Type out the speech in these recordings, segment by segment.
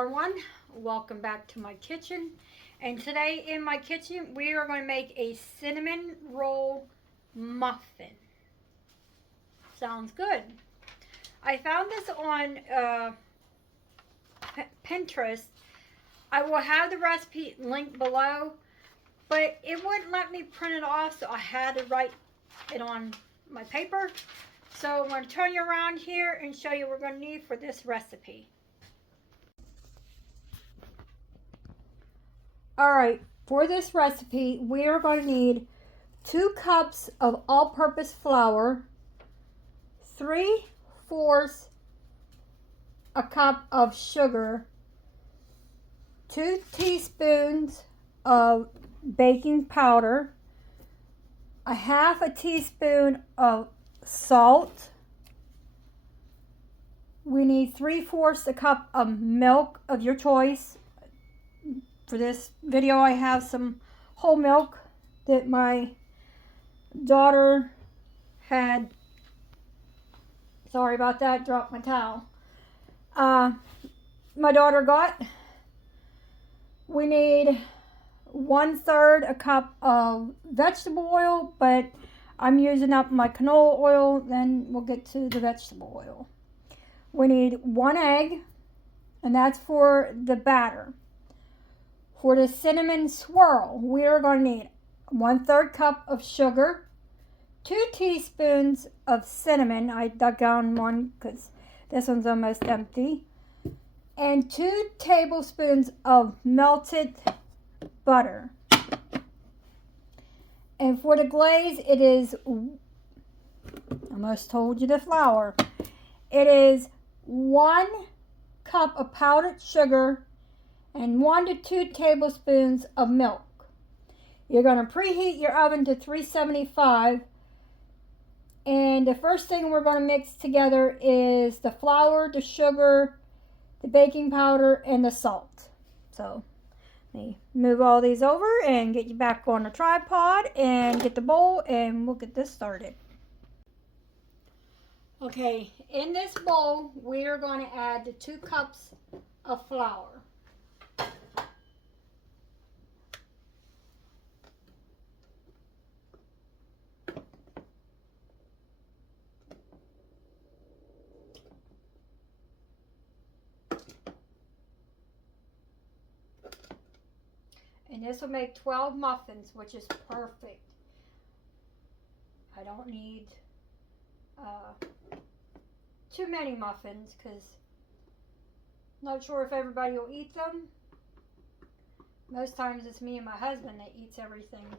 Hello everyone, welcome back to my kitchen. And today in my kitchen we are going to make a cinnamon roll muffin. Sounds good. I found this on Pinterest. I will have the recipe linked below, but it wouldn't let me print it off, so I had to write it on my paper. So I'm going to turn you around here and show you what we're going to need for this recipe. Alright, for this recipe, we are going to need 2 cups of all-purpose flour, 3/4 a cup of sugar, 2 teaspoons of baking powder, a 1/2 teaspoon of salt. We need 3/4 a cup of milk of your choice. For this video, I have some whole milk that my daughter had. Sorry about that, dropped my towel. My daughter got. We need 1/3 a cup of vegetable oil, but I'm using up my canola oil, then we'll get to the vegetable oil. We need 1 egg, and that's for the batter. For the cinnamon swirl, we are going to need 1/3 cup of sugar, 2 teaspoons of cinnamon. I dug down one because this one's almost empty. And 2 tablespoons of melted butter. And for the glaze, it is, I almost told you the flour. It is 1 cup of powdered sugar and 1 to 2 tablespoons of milk. You're going to preheat your oven to 375. And the first thing we're going to mix together is the flour, the sugar, the baking powder, and the salt. So let me move all these over and get you back on the tripod and get the bowl, and we'll get this started. Okay, in this bowl, we are going to add the 2 cups of flour. And this will make 12 muffins, which is perfect. I don't need too many muffins because I'm not sure if everybody will eat them. Most times it's me and my husband that eats everything.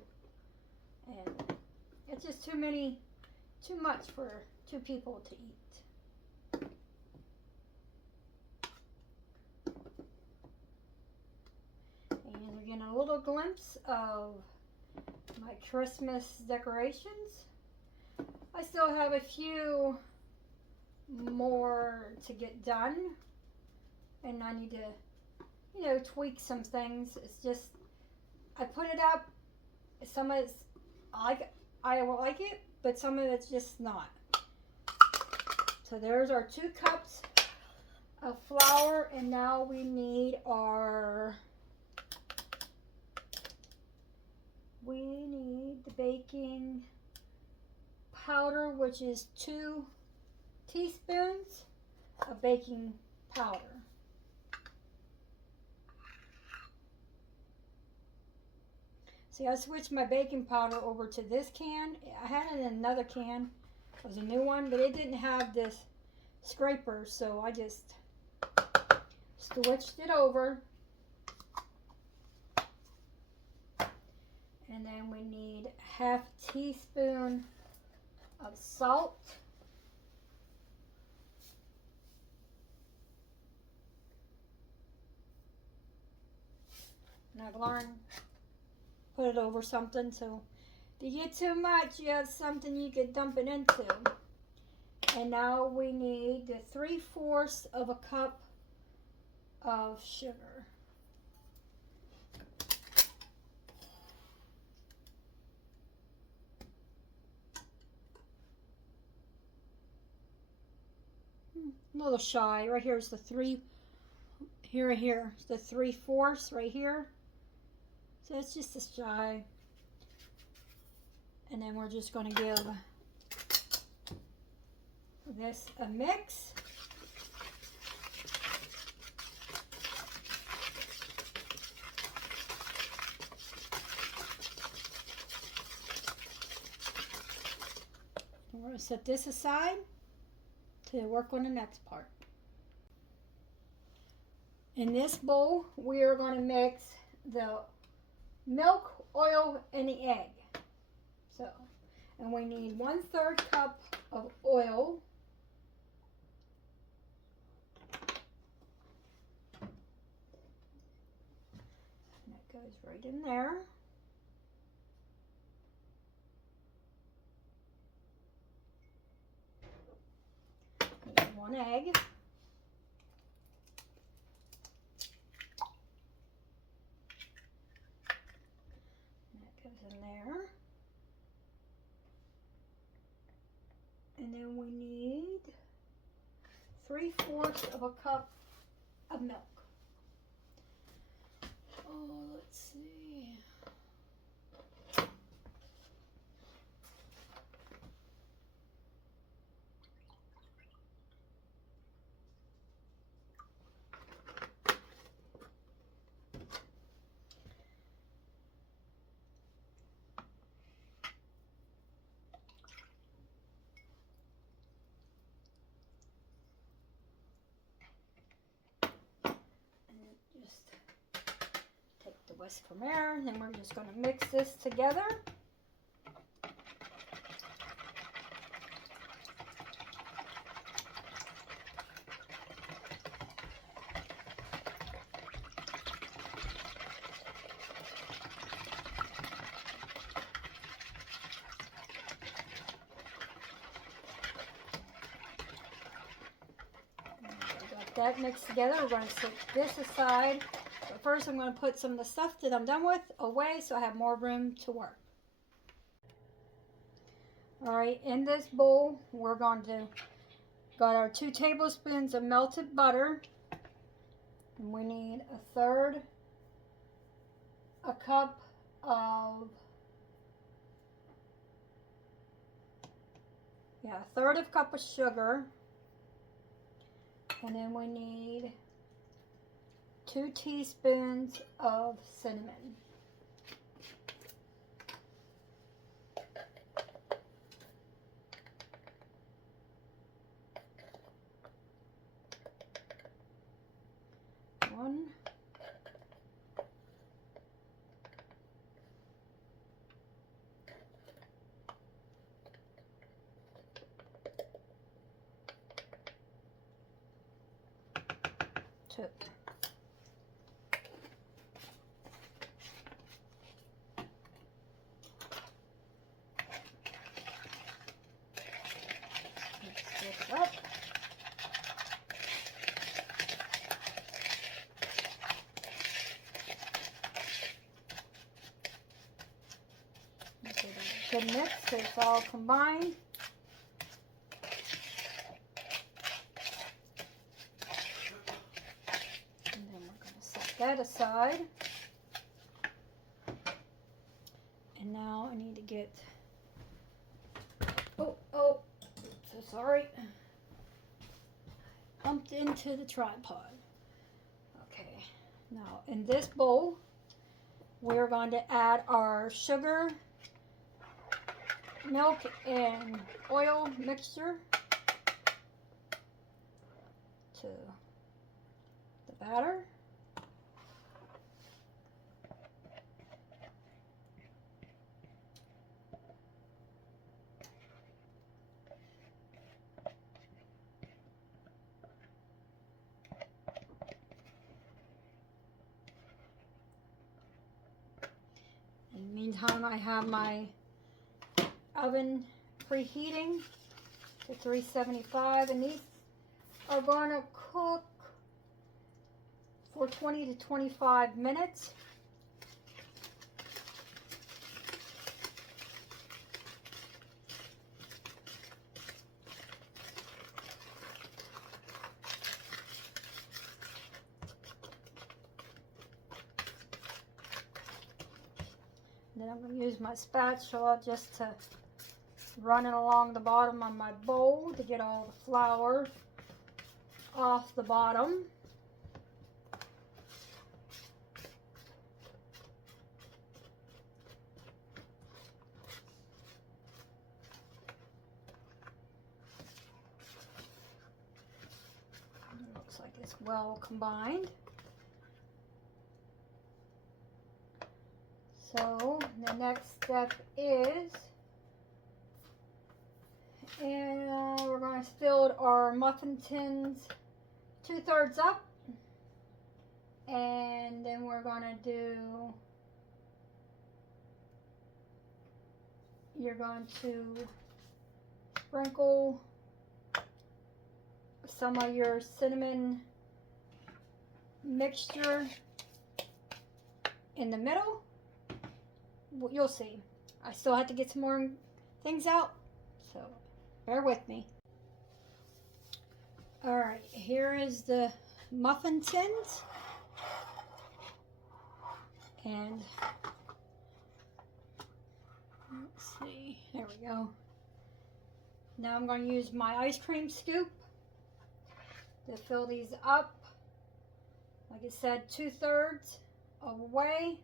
And it's just too much for 2 people to eat. And we're getting a little glimpse of my Christmas decorations. I still have a few more to get done, and I need to, tweak some things. It's just, I put it up. Some of it's, I will like it, but some of it's just not. So there's our 2 cups of flour, and now we need the baking powder, which is 2 teaspoons of baking powder. See, I switched my baking powder over to this can. I had it in another can. It was a new one, but it didn't have this scraper, so I just switched it over. And then we need 1/2 teaspoon of salt. And I've learned, put it over something, so if you get too much, you have something you could dump it into. And now we need the 3/4 of a cup of sugar. A little shy. Right here is the 3 here, the 3/4 right here. So it's just a shy. And then we're just going to give this a mix. We're going to set this aside to work on the next part. In this bowl, we are going to mix the milk, oil, and the egg. So, and we need 1/3 cup of oil. And that goes right in there. And 1 egg. And that goes in there. And then we need 3/4 of a cup of milk. Oh, let's see. Just take the whisk from there, and then we're just going to mix this together. That mixed together. We're going to set this aside, but first I'm going to put some of the stuff that I'm done with away so I have more room to work. Alright, in this bowl we're going to got our 2 tablespoons of melted butter, and we need 1/3 a cup of 1/3 cup of sugar. And then we need 2 teaspoons of cinnamon. One. Two. Mix this up. Give it a good mix so it's all combined. That aside, and now I need to get, oh, so sorry, bumped into the tripod. Okay, now in this bowl we're going to add our sugar, milk, and oil mixture to the batter. In the meantime, I have my oven preheating to 375, and these are going to cook for 20 to 25 minutes. then I'm going to use my spatula just to run it along the bottom of my bowl to get all the flour off the bottom. It looks like it's well combined. So the next step is, and we're going to fill our muffin tins 2/3 up, and then we're going to do, you're going to sprinkle some of your cinnamon mixture in the middle. Well, you'll see. I still have to get some more things out, so bear with me. Alright, here is the muffin tins. And let's see, there we go. Now I'm going to use my ice cream scoop to fill these up. Like I said, 2/3 away.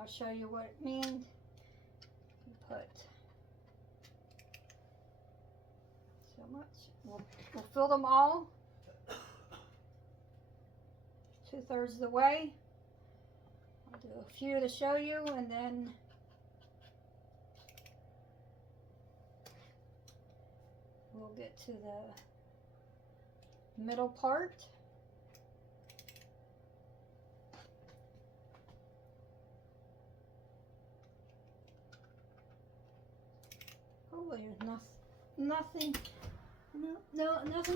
I'll show you what it means. You put so much. We'll fill them all 2/3 of the way. I'll do a few to show you, and then we'll get to the middle part. Oh, there's nothing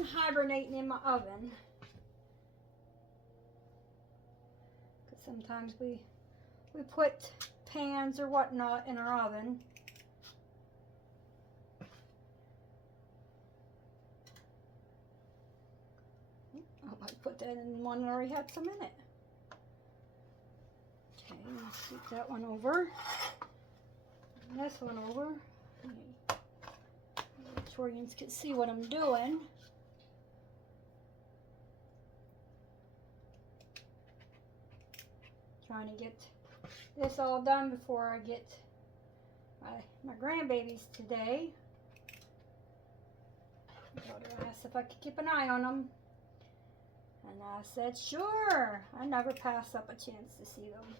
hibernating in my oven. Because sometimes we put pans or whatnot in our oven. I might put that in one that already had some in it. Okay, let's scoot that one over. And this one over. Make sure you can see what I'm doing. Trying to get this all done before I get my grandbabies today. My daughter asked if I could keep an eye on them. And I said, sure. I never pass up a chance to see them.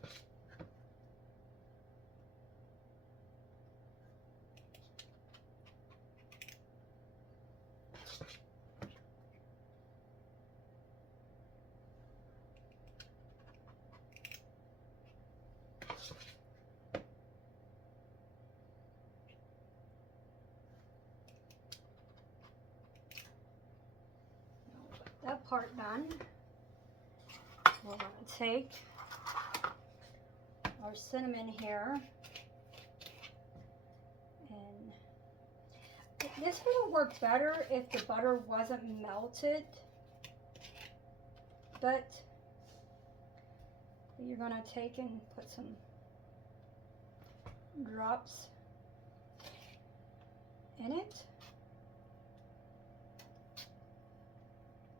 That part done. We're going to take our cinnamon here, and this would have worked better if the butter wasn't melted, but you're going to take and put some drops in it,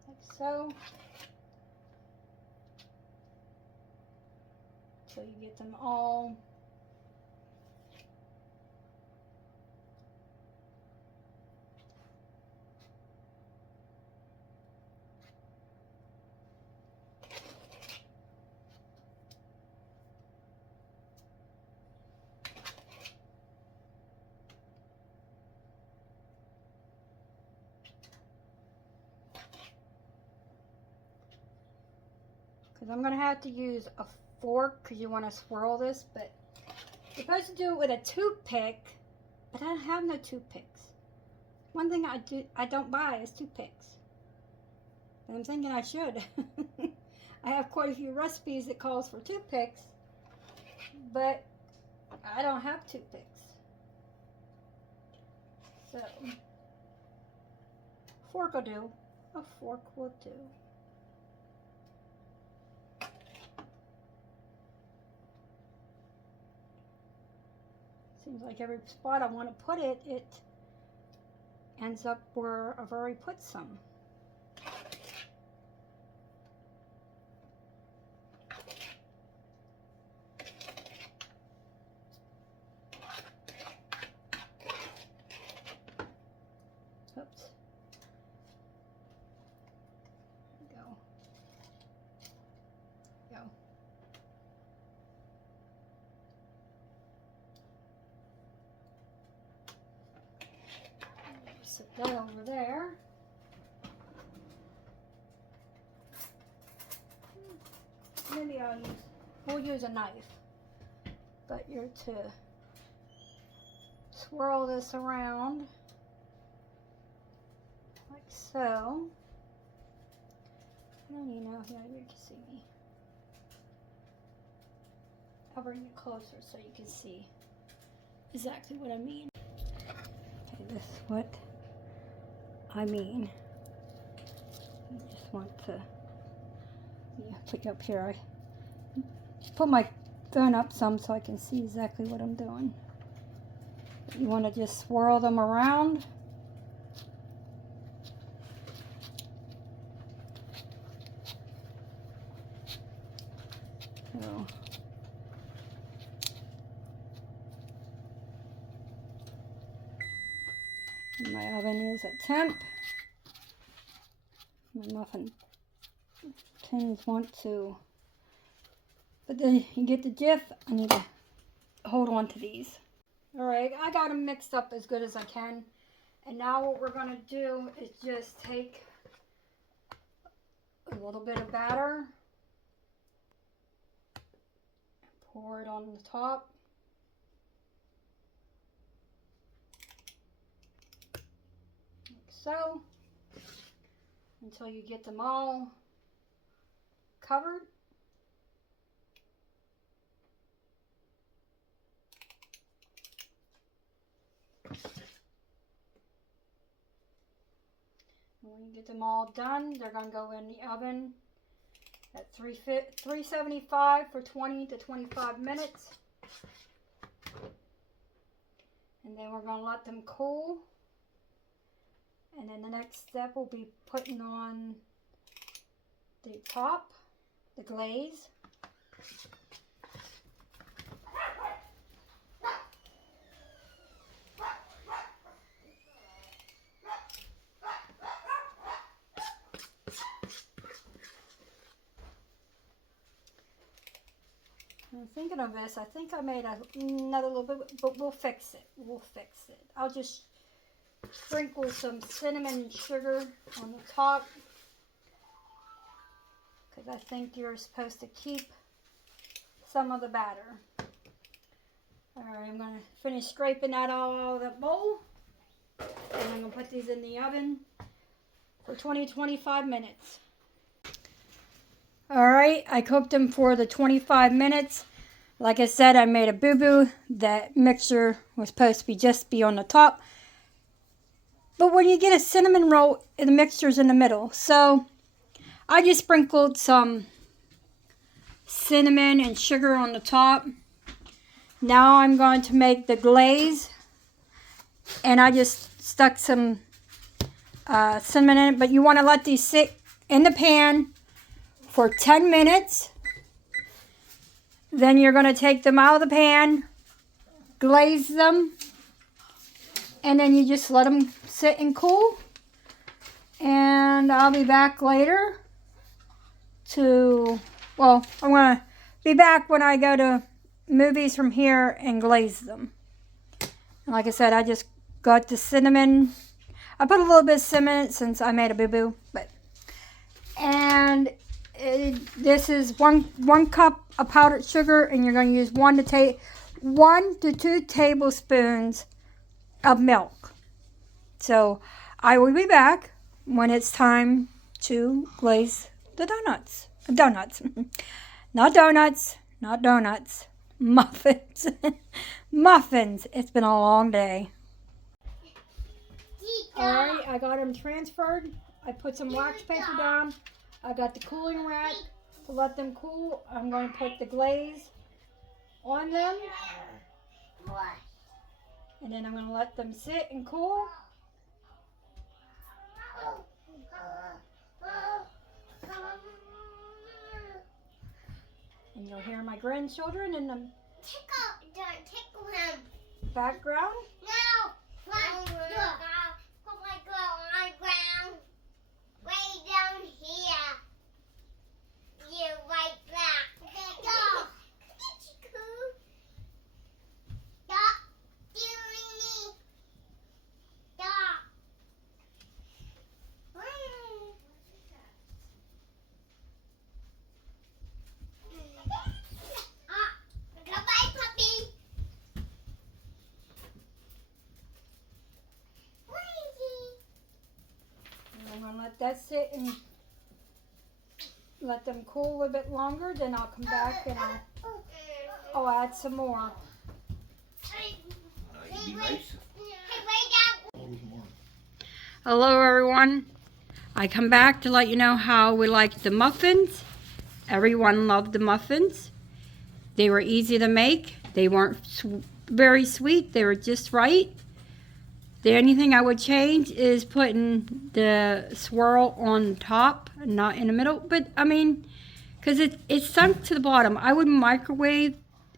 like so. So you get them all because I'm going to have to use a fork because you want to swirl this, but you're supposed to do it with a toothpick, but I don't have no toothpicks. One thing I don't buy is toothpicks, and I'm thinking I should. I have quite a few recipes that calls for toothpicks, but I don't have toothpicks. So fork will do. A fork will do. Seems like every spot I want to put it, it ends up where I've already put some. Oops. There we go. Go. Set that over there. Maybe we'll use a knife, but you're to swirl this around like so. I don't even know how you can see me. I'll bring it closer so you can see exactly what I mean. Okay, this is what I mean. You just want to click up here. I put my phone up some so I can see exactly what I'm doing. You want to just swirl them around. So, my oven is at temp. My muffin tins want to, but then you get the gist. I need to hold on to these. Alright, I got them mixed up as good as I can. And now what we're going to do is just take a little bit of batter, pour it on the top. Like so. Until you get them all covered. And when you get them all done, they're going to go in the oven at 375 for 20 to 25 minutes. And then we're going to let them cool. And then the next step will be putting on the top, the glaze. I'm thinking of this. I think I made another little bit, but we'll fix it. We'll fix it. I'll just sprinkle some cinnamon and sugar on the top, because I think you're supposed to keep some of the batter. Alright, I'm going to finish scraping that all out of that bowl, and I'm going to put these in the oven for 20-25 minutes. Alright, I cooked them for the 25 minutes. Like I said, I made a boo-boo. That mixture was supposed to just be on the top. But when you get a cinnamon roll, the mixture's in the middle. So I just sprinkled some cinnamon and sugar on the top. Now I'm going to make the glaze. And I just stuck some cinnamon in it. But you want to let these sit in the pan for 10 minutes. Then you're going to take them out of the pan, glaze them, and then you just let them sit and cool. And I'll be back later to, well, I'm going to be back when I go to movies from here and glaze them. And like I said, I just got the cinnamon. I put a little bit of cinnamon since I made a boo-boo, but, and this is one cup of powdered sugar, and you're going to use 1 to 2 tablespoons of milk. So I will be back when it's time to glaze the donuts. Not donuts, not donuts, muffins. Muffins. It's been a long day. Alright, I got them transferred. I put some wax paper down. I got the cooling rack to let them cool. I'm going to put the glaze on them. And then I'm going to let them sit and cool. And you'll hear my grandchildren in the Tickle him. background. No. Put my girl on the ground. Way down here. You right back. Go. Stop doing me. Stop. Goodbye, puppy. Where is he? And I'm going to let that sit and let them cool a little bit longer. Then I'll come back and I'll add some more. Hello everyone. I come back to let you know how we liked the muffins. Everyone loved the muffins. They were easy to make. They weren't very sweet. They were just right. The only thing I would change is putting the swirl on top, not in the middle. But I mean, because it sunk to the bottom. I would microwave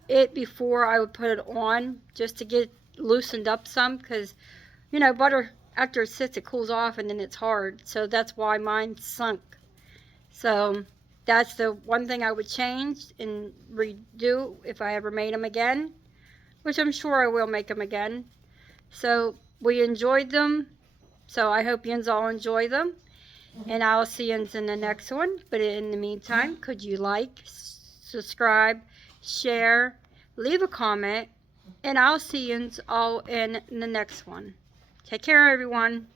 it before I would put it on, just to get loosened up some. Because, you know, butter, after it sits, it cools off and then it's hard. So that's why mine sunk. So that's the one thing I would change and redo if I ever made them again, which I'm sure I will make them again. So we enjoyed them, so I hope you all enjoy them, and I'll see you in the next one. But in the meantime, could you like, subscribe, share, leave a comment, and I'll see you all in the next one. Take care, everyone.